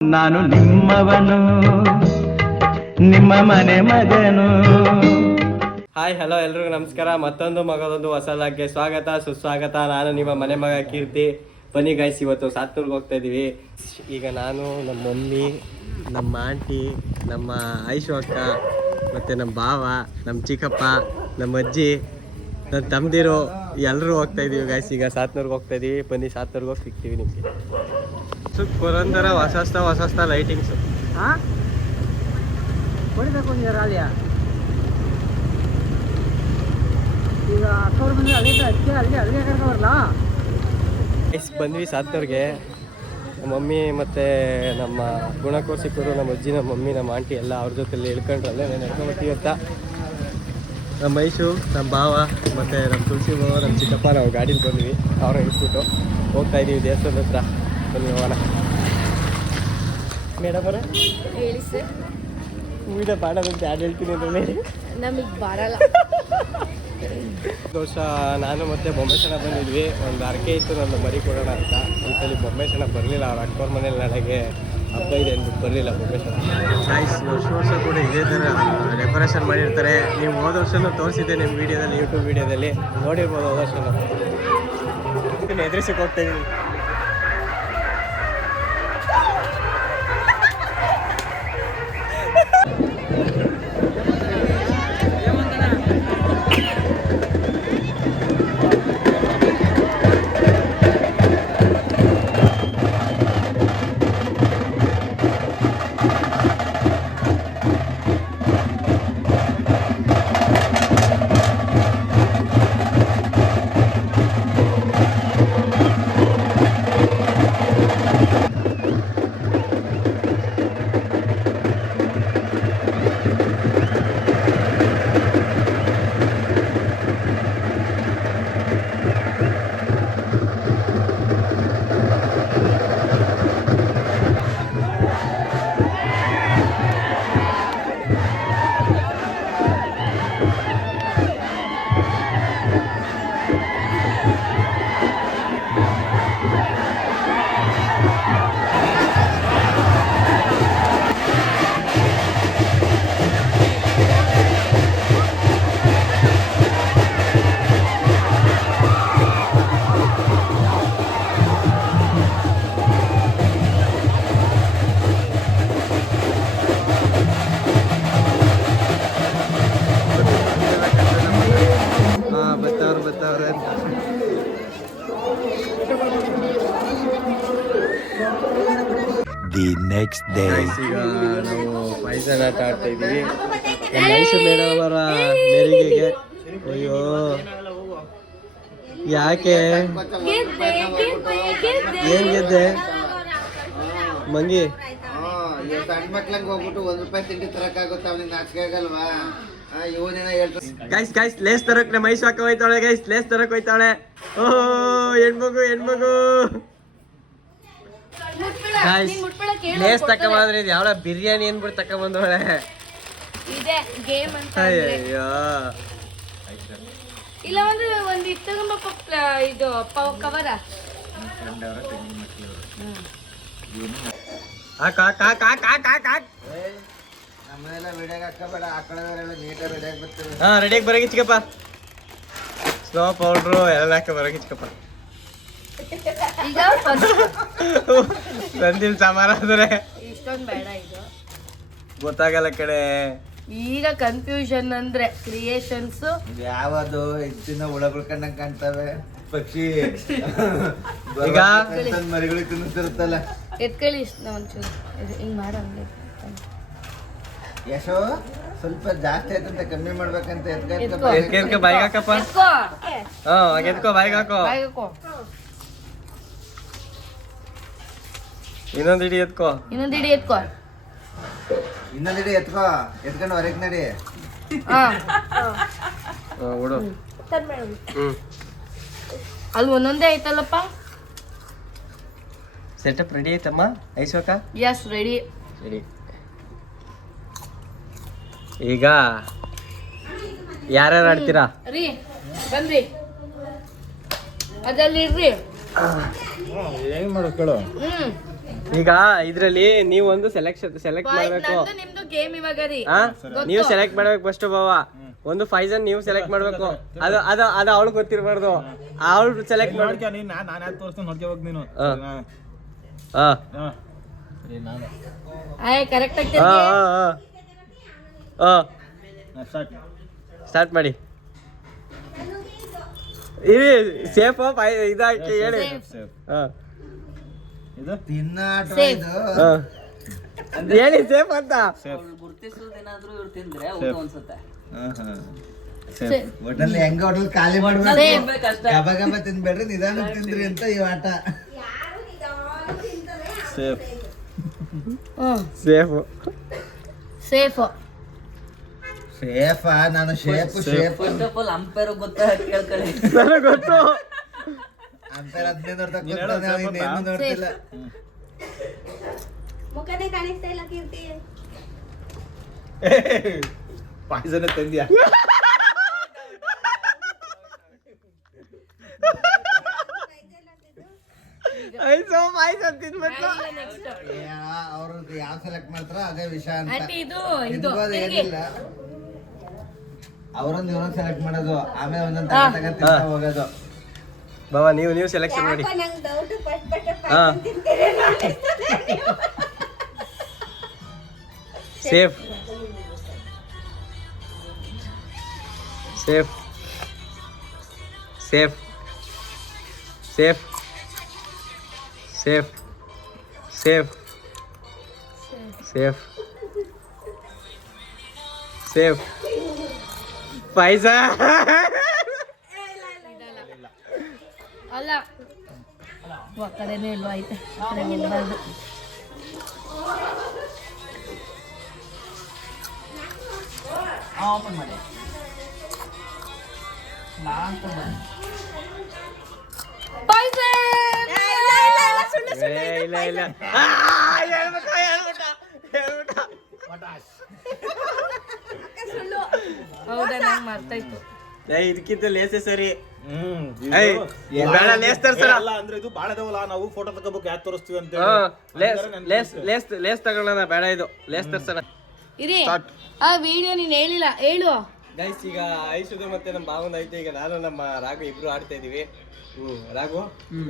ನಾನು ನಿಮ್ಮವನು, ನಿಮ್ಮ ಮನೆ ಮಗನು. ಹಾಯ್, ಹಲೋ ಎಲ್ರಿಗೂ ನಮಸ್ಕಾರ. ಮತ್ತೊಂದು ಮಗದೊಂದು ಹೊಸದಾಗೆ ಸ್ವಾಗತ, ಸುಸ್ವಾಗತ. ನಾನು ನಿಮ್ಮ ಮನೆ ಮಗ ಕೀರ್ತಿ. ಬನ್ನಿ ಗಾಯ್ಸ್ ಇವತ್ತು ಸಾತ್ನೂರ್ಗೆ ಹೋಗ್ತಾ ಇದ್ದೀವಿ ಈಗ ನಾನು ನಮ್ಮ ಮಮ್ಮಿ, ನಮ್ಮ ಆಂಟಿ ನಮ್ಮ ಐಶು ಅಕ್ಕ, ಮತ್ತು ನಮ್ಮ ಬಾವ ನಮ್ಮ ಚಿಕ್ಕಪ್ಪ, ನಮ್ಮ ಅಜ್ಜಿ ನನ್ನ ತಮ್ಮದಿರು ಎಲ್ಲರೂ ಹೋಗ್ತಾ ಇದೀವಿ ಗಾಯ್ಸ್ ಈಗ ಸಾತ್ನೂರ್ಗೆ ಹೋಗ್ತಾ ಇದೀವಿ. ಬನ್ನಿ ಸಾತ್ನೂರ್ಗೆ ಹೋಗಿ ಸಿಗ್ತೀವಿ ನಿಮಗೆ. ಪುರಂದರ ಹೊಸ ಹೊಸ ಹೊಸ ಹೊಸ ಲೈಟಿಂಗ್ಸು ಗೈಸ್ ಬಂದ್ವಿ ಸಾತ್ತವ್ರಿಗೆ ನಮ್ಮ ಮಮ್ಮಿ ಮತ್ತು ನಮ್ಮ ಗುಣಕೋರ್ ಸಿಕ್ಕರು ನಮ್ಮ ಅಜ್ಜಿ ನಮ್ಮ ಮಮ್ಮಿ ನಮ್ಮ ಆಂಟಿ ಎಲ್ಲ ಅವ್ರ ಜೊತೆಲಿ ಇಳ್ಕೊಂಡ್ರಲ್ಲೇ ನಾನು ನಡ್ಕೊಂಬತ್ತೀವಿ ಅಂತ. ನಮ್ಮ ಮೈಸು ನಮ್ಮ ಭಾವ ಮತ್ತು ನಮ್ಮ ತುಳಸಿ ಭಾವ ನಮ್ಮ ಚಿಕ್ಕಪ್ಪ ನಾವು ಗಾಡೀಲಿ ಬಂದ್ವಿ. ಅವ್ರ ಇಟ್ಬಿಟ್ಟು ಹೋಗ್ತಾ ಇದ್ದೀವಿ ದೇವಸ್ಥಾನ ಹತ್ರ. ಬನ್ನಿ ಹೋಗೋಣ. ಮೇಡಮ್ ಅವರೇ ಹೇಳಿ ಸರ್. ಊಟ ಬಾಡ ಅಂತ ಯಾರು ಹೇಳ್ತೀನಿ ಅಂದರೆ ನಮಗೆ ಬರಲ್ಲ. ವರ್ಷ ನಾನು ಮತ್ತೆ ಬೊಮ್ಮೇಶನ ಬಂದಿದ್ವಿ. ಒಂದು ಅರಕೆ ಇತ್ತು ನನ್ನ ಮರಿ ಕೊಡೋಣ ಅಂತ. ಈ ಸಲ ಸಣ್ಣ ಬರಲಿಲ್ಲ. ಅವ್ರ ಅಕ್ಕವ್ರ ಮನೇಲಿ ನನಗೆ ಹಬ್ಬ ಇದೆ ಅಂದ್ಬಿಟ್ಟು ಬರಲಿಲ್ಲ ಬೊಮ್ಮೇಶನ ವರ್ಷ ವರ್ಷ ಕೂಡ ಇದೇ ಥರ ಡೆಕೋರೇಷನ್ ಮಾಡಿರ್ತಾರೆ. ನೀವು ಹೋದ ವರ್ಷನೂ ತೋರಿಸಿದ್ದೆ ನಿಮ್ಮ ವಿಡಿಯೋದಲ್ಲಿ ಯೂಟ್ಯೂಬ್ ವಿಡಿಯೋದಲ್ಲಿ ನೋಡಿರ್ಬೋದು ಹೋದ ವರ್ಷನೂ. ಎದುರಿಸಕ್ಕೆ ಹೋಗ್ತಾ ದಿ ನೆಕ್ಸ್ಟ್ ಡೇ ಈಗ ನಾವು ಪೈಸನ್ ಆಟ ಆಡ್ತಾ ಇದ್ದೀವಿ. ಮೇಡಮ್ ಅವರ ಮೆರಿಗೆಗೆ ಅಯ್ಯೋ. ಯಾಕೆ? ಏನ್ ಗೆದ್ದೆ? ಮಂಗಿ. ಸಣ್ಣ ಮಕ್ಳಂಗ್ ಹೋಗ್ಬಿಟ್ಟು ಒಂದ್ ರೂಪಾಯಿ ತಿಂಡಿ ತರಕಾಗುತ್ತೆ ಅವ್ನಿಗೆ ನಾಚಿಕೆ ಆಗಲ್ವಾ? ಇವನೇನ ಹೇಳ್ತಾರೆ. ಗೈಸ್ ಗೈಸ್ ಲೇಸ್ ತರಕ್ ನಮ್ಮ ಮೈಸೂರು ಹಾಕ ಹೋಯ್ತಾಳೆ ಗೈಸ್ ಲೇಸ್ ತರಕ್ ಹೋಯ್ತಾಳೆ. ಓ ಹೆಣ್ಮಗು ಹೆಣ್ಮಗು. ಗೈಸ್ ನೀನ್ ಮುಟ್ಬಿಡಕ್ ಹೇಳು, ಲೇಸ್ ಕೊಡ್ತಾರೆ. ತಕೊಂಬಂದ್ರೆ ಇದು ಯಾವ ಬಿರಿಯಾನಿ ಅನ್ಬಿಟ್ಟು ತಕೊಂಬಂದವಳೆ ಇದೆ ಗೇಮ್ ಅಂತ ಅಂದ್ರೆ. ಅಯ್ಯೋ ಇಲ್ಲ ಅಂದ್ರೆ ಒಂದ್ ಇತ್ತು ಇದು ಕವರ ಹಾಕ್ ಹಾಕ್ ಹಾಕ್ ಹಾ ರೆಡಿಯಾಗಿ ಸ್ನೋ ಪೌಡ್ರು ಎಲ್ಲ ಹಾಕ ಬರಗಿ ಚಿಕ್ಕಪ್ಪ. ಈಗ first ನಂದಿಲ್ ಸಾಮಾರ ಅಂದ್ರೆ ಇಷ್ಟೊಂದ್ ಬೇಡ ಇದು. ಗೊತ್ತಾಗಲ್ಲ ಕಡೆ ಈಗ ಕನ್ಫ್ಯೂಷನ್ ಅಂದ್ರೆ ಕ್ರಿಯೇಷನ್ಸ್ ಯಾವದು ಹೆಚ್ಚಿನ ಹುಳಗಳು ಕಂಡಂಗ್ ಕಾಣ್ತವೆ? ಪಕ್ಷಿ. ಈಗ? ಮರಿಗಳು ತಿನ್ನಿಸ್ತಿರುತ್ತಲ್ಲ ಎತ್ಕೊಳ್ಳಿ ಇಷ್ಟ ಒಂಚೂರು. ಇದು ಹಿಂಗ್ ಮಾಡ ಯಶೋ ಸ್ವಲ್ಪ ಜಾಸ್ತಿ ಆಯ್ತಂತ ಕಮ್ಮಿ ಮಾಡ್ಬೇಕಂತ. ಎತ್ಕ ಎತ್ಕೊ. ಬಾಯಿಗೆ ಹಾಕಪ್ಪ. ಹಾ ಎತ್ಕೋ ಬಾಯಿಗೆ ಹಾಕೋ. ಬಾಯ್ಗ್ ಹಾಕೋ. ಇನ್ನೊಂದು ಇಡಿ ಎತ್ಕೋ. ಇನ್ನೊಂದ್ ಇಡಿ ಎತ್ಕೋ. ಇನ್ನೊಂದಿಡಿ ಎತ್ಕೋ. ಎತ್ಕೊಂಡು ಹೊರಗೆ ನಡಿ. ಬಿಡು ಅಲ್ಲಿ ಒಂದೊಂದೇ ಐತಲ್ಲಪ್ಪ? ಸೆಟಪ್ ರೆಡಿ ಐತಮ್ಮ? ಐಸೋಕ? ಎಸ್ ರೆಡಿ ರೆಡಿ ಈಗ ಯಾರ್ಯಾರು ಆಡ್ತೀರಾ? ರೀ ಬನ್ರಿ ಅದಲ್ಲಿ ಇರ್ರಿ. ಹೆಂಗ್ ಮಾಡೋ ಕೇಳು ಹ್ಮ್. ಈಗ ಇದ್ರಲ್ಲಿ ನೀವು ಒಂದು ಸೆಲೆಕ್ಷನ್ ಸೆಲೆಕ್ಟ್ ಮಾಡ್ಬೇಕು. ನಂದು ನಿಮ್ದು ಗೇಮ್ ಇವಾಗ ರೀ. ಹಾ ನೀವು ಸೆಲೆಕ್ಟ್ ಮಾಡ್ಬೇಕು ಫಸ್ಟ್ ಬಾವ ಒಂದು ಫೈಸನ್ ನೀವು ಸೆಲೆಕ್ಟ್ ಮಾಡ್ಬೇಕು. ಅದು ಅದು ಅದು ಅವಳು ಗೊತ್ತಿರಬಾರ್ದು. ಅವಳು ಸೆಲೆಕ್ಟ್ ಮಾಡ್ ನೋಡ್ಕ ನೀನ್? ನಾನು ನಾನು ಯಾಕೆ ತೋರಿಸ್ತೀನಿ? ನೋಡ್ಕೆ ಹೋಗ್ ನೀನು. ಹಾ. ಹಾ. ಹಾ ಹಾ. ಸರಿ ನಾನು. ಆಯ್ ಕರೆಕ್ಟ್ ಆಗಿ ಹಾ ಹಾ ಹಾ ಸ್ಟಾರ್ಟ್ ಸ್ಟಾರ್ಟ್ ಮಾಡಿ. ಇರಿ ಸೇಫ್ ಇದಾಕಿ ಹೇಳಿ. ಸೇಫ್ ಹಾ ಇದು? ತಿನ್ನ ಆಟ ಇದು. ಹೇಳಿ ಸೇಫ್ ಅಂತ? ಸೇಫ್. ಗುರ್ತಿಸೋದೇನಾದ್ರೂ ಇವ್ರು ತಿಂದ್ರೆ ಹೌದು ಅನ್ಸುತ್ತೆ. ಸೇಫ್. ಹೋಟೆಲ್ ಹೆಂಗ ಹೋಟೆಲ್ ಖಾಲಿ Safe. ಮಾಡ್ಬೇಕು ಗಬ ಗಬ ತಿನ್ಬೇಡ್ರಿ ನಿಧಾನ ತಿಂದ್ರಿ ಅಂತ ಈ ಆಟ. ಸೇಫ್. ಸೇಫ್. ಸೇಫ್. ಸೇಫಾ? ನಾನು shape shape first of all umpire ಗೊತ್ತಾ ಕೇಳ್ಕೊಳ್ಳಿ. ನನಗೆ ಗೊತ್ತು. ಅಂತಾರೆ ಹದಿನೈದು ತಂದ್ಯಾ ಅವರು ಯಾವ ಸೆಲೆಕ್ಟ್ ಮಾಡ್ತಾರ ಅದೇ ವಿಷಯ ಅಂತ ಏನಿಲ್ಲ ಅವರೊಂದು ಇವರೊಂದು ಸೆಲೆಕ್ಟ್ ಮಾಡೋದು ಆಮೇಲೆ ಒಂದೊಂದು ಹೋಗೋದು ಬಾಬಾ ನೀವು ನೀವು ಸೆಲೆಕ್ಷನ್ ಮಾಡಿ ಹಾ safe safe safe safe safe safe safe safe ಪೈಸಾ ಆ ಕಡೆನೇ ಇಲ್ವಾ ಆಯ್ತು ಬರಬಾರ್ದು ಇಲ್ಲ ಇಲ್ಲ ಹೌದಾ ನಂಗೆ ಮರ್ತಾಯ್ತು. ಇದಕ್ಕಿಂತ ಲೇಸೆ ಸರಿ. ಹ್ಮ್ ಏಯ್, ಇದು- ಬೇಡ, ಲೇಸ್ ತರ್ಸಲ್ಲ. ಅಲ್ಲ ಅಂದ್ರೆ ಇದು ಬಾಳ ಇದಾವಲ್ಲ ನಾವು ಫೋಟೋ ತಗೋಬೇಕು ಯಾಕೆ ತೋರಿಸ್ತೀವಿ ಅಂತ ಲೇಸ್ ಲೇಸ್ ಲೇಸ್ ಲೇಸ್ ತಗೊಳ್ಳೋಣ ಬೇಡ ಇದು. ಲೇಸ್ ತರ್ಸೋಣ. ಇರಿ ಆ ವಿಡಿಯೋ ನೀನು ಹೇಳಿಲ್ಲ ಹೇಳು. ಗೈಸ್ ಈಗ ಐಶುದು ಮತ್ತೆ ನಮ್ಮ ಭಾವನ ಐತೆ ಈಗ ನಾನು ನಮ್ಮ ರಾಘು ಇಬ್ರು ಆಡ್ತಾ ಇದೀವಿ. ಹ್ಮ್ ರಾಘು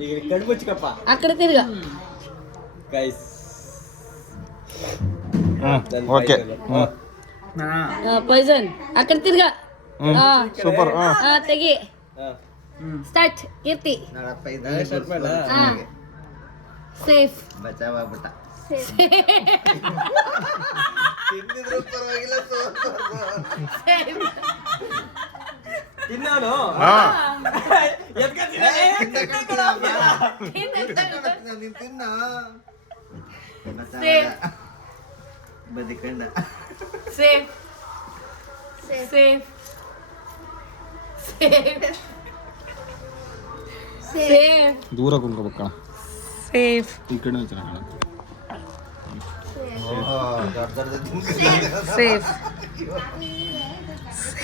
ಈಗ ಕಣ್ಣು ಮುಚ್ಕಪ್ಪ ಆ ಕಡೆ ತಿರ್ಗ. Guys okay. ಪಾಯ್ಸನ್ ಆ ಕಡೆ ತಿರ್ಗ. ಹಾ ಸೂಪರ್ ಹಾ. ತೆಗಿ. Hmm. Start, Kitty. Ah. Safe. Baca? Safe. Safe. Ah. Safe. Safe. Safe. ದೂರ ಕುಂಕೋಬೇಕಣ ಸೇಫ್. ಈ ಕಡೆ ಚೆನ್ನಾಗಿ ದೊಡ್ಡ ಸೇಫ್.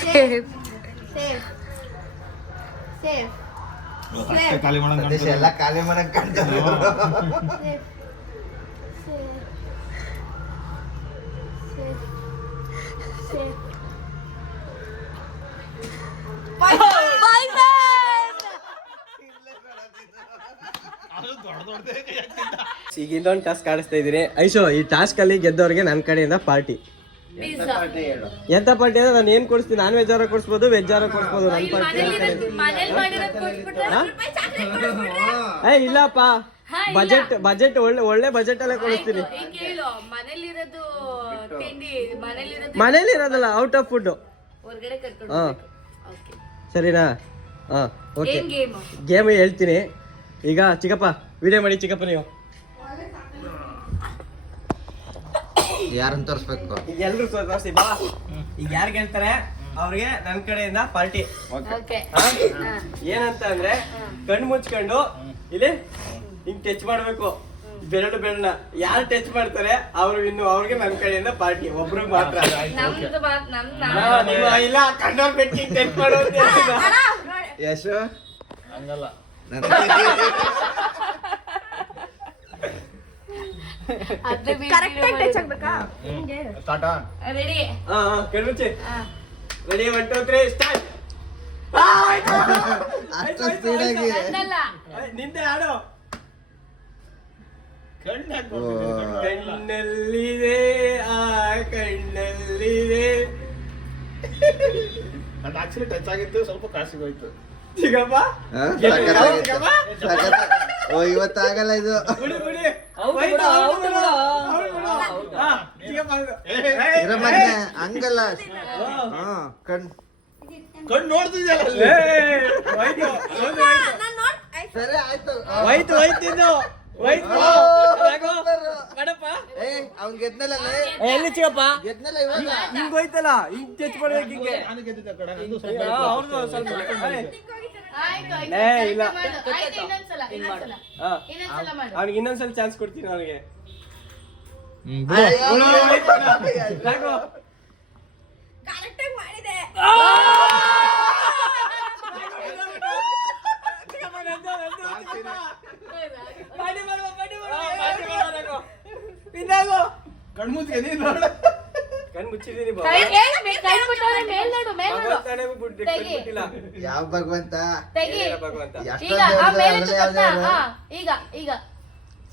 ಸೇಫ್. ಸೇಫ್. ಖಾಲಿ ಮಾಡೋಣ ಎಲ್ಲ ಖಾಲಿ ಮಾಡಕ್ ಕಾಣ್ತಾರೆ ಈಗ ಇನ್ನೊಂದು ಟಾಸ್ಕ್ ಆಡಿಸ್ತಾ ಇದೀನಿ ಐಶೋ ಈ ಟಾಸ್ಕ್ ಅಲ್ಲಿ ಗೆದ್ದವ್ರಿಗೆ ನನ್ನ ಕಡೆಯಿಂದ ಪಾರ್ಟಿ ಎಂತ ಪಾರ್ಟಿ ಅಂದ್ರೆ ನಾನು ಏನ್ ಕೊಡಿಸ್ತೀನಿ? ನಾನ್ ವೆಜ್ ಆರ ಕೊಡಿಸ್ಬೋದು ವೆಜ್ ಆರ ಕೊಡಿಸ್ಬೋದು ನನ್ನ ಪಾರ್ಟಿ? ಏ ಇಲ್ಲಪ್ಪ. ಬಜೆಟ್ ಬಜೆಟ್ ಒಳ್ಳೆ ಒಳ್ಳೆ ಬಜೆಟ್ ಅಲ್ಲೇ ಕೊಡಿಸ್ತೀನಿ. ಮನೇಲಿ ಇರೋದಲ್ಲ ಔಟ್ ಆಫ್ ಫುಡ್ ಹಾ. ಓಕೆ ಸರಿನಾ? ಹಾ ಓಕೆ ಏನ್ ಗೇಮ್ ಗೇಮ್ ಹೇಳ್ತೀನಿ. ಈಗ ಚಿಕ್ಕಪ್ಪ ವಿಡಿಯೋ ಮಾಡಿ ಚಿಕ್ಕಪ್ಪ ನೀವು. ಯಾರನ್ನ ತೋರಿಸ್ಬೇಕು? ಈಗ ಎಲ್ರು ತೋರಿಸಿ ಬಾ. ಈಗ ಯಾರು ಹೇಳ್ತಾರೆ? ಅವ್ರಿಗೆ ನನ್ನ ಕಡೆಯಿಂದ ಪಾರ್ಟಿ. ಓಕೆ ಏನಂತ ಅಂದ್ರೆ ಕಣ್ಣು ಮುಚ್ಕೊಂಡು ಇಲ್ಲಿ ಹಿಂಗ್ ಟಚ್ ಮಾಡ್ಬೇಕು. ಬೆರಳು ಬೆರಳನ್ನ. ಯಾರು ಟಚ್ ಮಾಡ್ತಾರೆ ಅವ್ರು ಇನ್ನು ಅವ್ರಿಗೆ ನನ್ನ ಕಡೆಯಿಂದ ಪಾರ್ಟಿ. ಒಬ್ರಿಗೆ ಮಾತ್ರ. ನೀವು ಇಲ್ಲ ಕಣ್ಣಲ್ಲಿ ಬೆಟ್ಟಿ ಟಚ್ ಮಾಡೋದು. ಯಶು? ಹಂಗಲ್ಲ. ನನ್ನ- ಸ್ಟಾರ್ಟ್ ರೆಡಿ ಹಾ ರೆಡಿ ಸ್ಟಾರ್ಟ್ ಅಷ್ಟು ನಿಂದೆ ಕಣ್ಣಲ್ಲಿದೆ ಆ ಕಣ್ಣಲ್ಲಿದೆ. ಅದು ಆಕ್ಚುಲಿ ಟಚ್ ಆಗಿತ್ತು ಸ್ವಲ್ಪ ಕಾಸಿಗೆ ಹೋಯ್ತು ಚಿಕ್ಕಪ್ಪ ಓ ಇವತ್ತಾಗಲ್ಲ ಇದು? ಹಂಗಲ್ಲ. ಹಾ ಕಣ್. ಕಣ್ಣು ನೋಡ್ತಿದ್ಯಲ್ಲ ಅಲ್ಲಿ? ಆಯ್ತು. ಹೋಯ್ತು, ಹೋಯ್ತು. ಅವ್ನ್ ಗೆದ್ನಲ್ಲ. ಎಲ್ಲಿ ಚಿಕ್ಕಪ್ಪ ಗೆದ್ನಲ್ಲ ಇವಾಗ? ಹಿಂಗ್ ಹೋಯ್ತಲ್ಲ ಹಿಂಗ್ ಟಚ್ ಮಾಡ್ಬೇಕು ಸ್ವಲ್ಪ ಹಾ, ಅವ್ರ್ದು ಸ್ವಲ್ಪ ಏ, ಆಯ್ತು ಆಯ್ತು ಏ, ಇಲ್ಲ. ಮಾಡು. ಆಯ್ತು ಇನ್ನೊಂದ್ಸಲ ಇನ್ನೊಂದ್ಸಲ. ಹಾ. ಇನ್ನೊಂದ್ಸಲ ಮಾಡು. ಅವ್ನಿಗೆ ಇನ್ನೊಂದ್ಸಲ ಚಾನ್ಸ್ ಕೊಡ್ತೀನಿ ಅವ್ನಿಗೆ. ಅಯ್ಯೋ. ರಾಘು. ಪಾರ್ಟಿ ಮಾಡುವ, ಪಾರ್ಟಿ ಮಾಡುವ. ಇನ್ನಾಗು. ಕಣ್ಮುಚ್ಚಿಗೆ ನೀನು ನೋಡ ಕಣ್ ಮುಚ್ಚಿದೀನಿ ಬಾ. ಕೈ ಏನ್ ಬೇ- ಕೈ ಬಿಟ್ಟವ್ರೆ ಮೇಲ್ ನೋಡು ಮೇಲ್ ನೋಡು ಭಗವಂತನೇ ಬಿಟ್ಟು- ತೆಗಿ. ಬಿಟ್ಟಿಲ್ಲ. ಯಾವ ಭಗವಂತ ತೆಗಿ ಏನಿಲ್ಲ ಭಗವಂತ ಈಗ ಆ ಮೇಲೆ? ಹಾ ಈಗ ಈಗ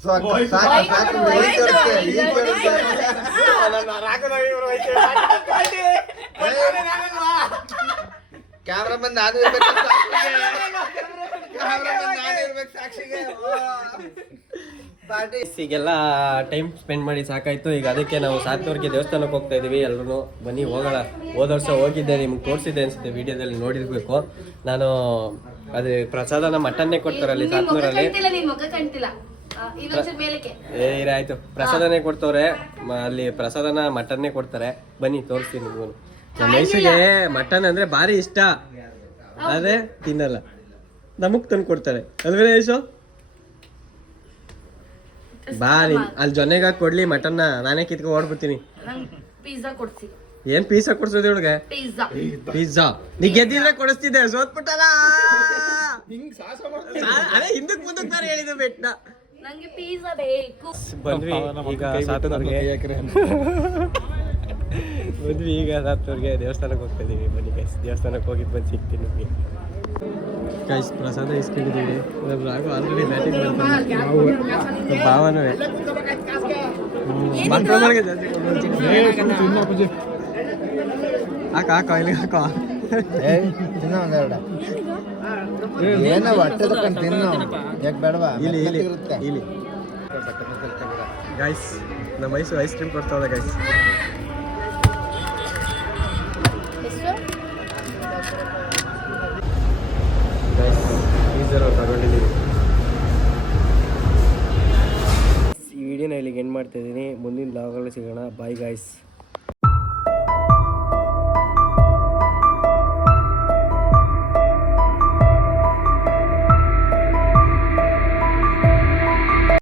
ಸಾಕು ಹೋಯ್ತು. ಸಾಕು ಹೋಯ್ತು ಸಾಕು ಬಿಡು, ಹೋಯ್ತು. ನನ್ನ ಇವ್ರು. ಪಾರ್ಟಿ. ನಾನಲ್ವಾ? ಕ್ಯಾಮ್ರಾಮನ್ ನಾನು ಈಗೆಲ್ಲ ಟೈಮ್ ಸ್ಪೆಂಡ್ ಮಾಡಿ ಸಾಕಾಯ್ತು. ಈಗ ಅದಕ್ಕೆ ನಾವು ಸಾತ್ವರ್ಗೆ ದೇವಸ್ಥಾನಕ್ಕೆ ಹೋಗ್ತಾ ಇದೀವಿ. ಎಲ್ಲರೂ ಬನ್ನಿ ಹೋಗೋಣ. ಹೋದ ವರ್ಷ ಹೋಗಿದ್ದೆ ನಿಮ್ಗೆ ತೋರಿಸಿದ್ದೆ ಅನ್ಸುತ್ತೆ ವಿಡಿಯೋದಲ್ಲಿ ನೋಡಿರ್ಬೇಕು. ನಾನು ಅದೇ ಪ್ರಸಾದನ ಮಟನ್ನೇ ಕೊಡ್ತಾರೆ ಅಲ್ಲಿ ಸಾತ್ನೂರಲ್ಲಿ. ಏ ಇರ ಆಯ್ತು. ಪ್ರಸಾದನೇ ಕೊಡ್ತವ್ರೆ. ಅಲ್ಲಿ ಪ್ರಸಾದನ ಮಟನ್ನೇ ಕೊಡ್ತಾರೆ. ಬನ್ನಿ ತೋರಿಸ್ತೀನಿ ನಿಮ್ಗೂ ನಮ್ಮ ಮೈಸೂರಿಗೆ ಮಟನ್ ಅಂದ್ರೆ ಭಾರಿ ಇಷ್ಟ. ಆದ್ರೆ ತಿನ್ನಲ್ಲ. ನಮಗ್ ತಂದು ಕೊಡ್ತಾರೆ. ಅಲ್ವೇ ಯಶು ಬಾ ನೀನ್ ಅಲ್ಲಿ ಜೊನೆಗ ಕೊಡ್ಲಿ ಮಟನ್ನ ನಾನೇ ಕಿತ್ಕೊ ಓಡ್ಬಿಡ್ತೀನಿ. ಏನ್ ಪಿಜ್ಜಾ ಕೊಡ್ಸಿ. ಏನ್ ಪೀಸಾ ಕೊಡ್ಸೋದು ಇವಳಿಗೆ ಪಿಜ್ಜಾ ಪಿಜ್ಜಾ ನೀ ಗೆದ್ದಿದ್ರೆ ಕೊಡಿಸ್ತಿದ್ದೆ ಸೋತ್ಬಿಟ್ಟಲ್ಲ ಅದೇ ಹಿಂದಕ್ ಮುಂದಕ್ ಬೇರೆ ಹೇಳಿದ್ದು ಬೆಟ್ಟ ನಂಗೆ ಪಿಜ್ಜಾ ಬೇಕು. ಬಂದ್ವಿ ಈಗ ಸಾತನೂರ್ಗೆ. ಬಂದ್ವಿ ಈಗ ಸಾತನೂರ್ಗೆ ದೇವಸ್ಥಾನಕ್ಕೆ ಹೋಗ್ತಾ ಇದೀವಿ. ಬನ್ನಿ ಗೈಸ್ ದೇವಸ್ಥಾನಕ್ಕೆ ಹೋಗಿ ಬಂದು ಸಿಗ್ತೀನಿ ನಿಮಗೆ. ಗೈಸ್ ಪ್ರಸಾದ ಇಸ್ಕೊಂಡಿದ್ದೀವಿ ರಾಘು ಆಲ್ರೆಡಿ ಬ್ಯಾಟಿಂಗ್ ಮಾಡ್ತಾನೆ. ನಾವು ಭಾವನೂ. ಮಾತಾಡೋರಿಗೆ ಜಾಸ್ತಿ. ಕೊಡ್ಬೇಕು. ಹಾಕ ಹಾಕ ಇಲ್ಲಿ ಹಾಕೋ. ತಿನ್ನೋ ಒಂದೆರಡ ಏನೋ ಹೊಟ್ಟೆ ತಕೊಂಡ್ ತಿನ್ನು. ಯಾಕೆ ಬೇಡವಾ? ಇಲ್ಲಿ ಇಲ್ಲಿ ಇರುತ್ತೆ ಇಲ್ಲಿ. ಗೈಸ್ ನಮ್ಮ ಮೈಸೂರು ಐಸ್ ಕ್ರೀಮ್ ಕೊಡ್ತಾವ ಗೈಸ್ ಈ ವಿಡಿಯೋನ ಇಲ್ಲಿಗೆ ಎಂಡ್ ಮಾಡ್ತಾ ಇದ್ದೀನಿ. ಮುಂದಿನ ಲಾಗಲ್ಲಿ ಸಿಗೋಣ. Bye guys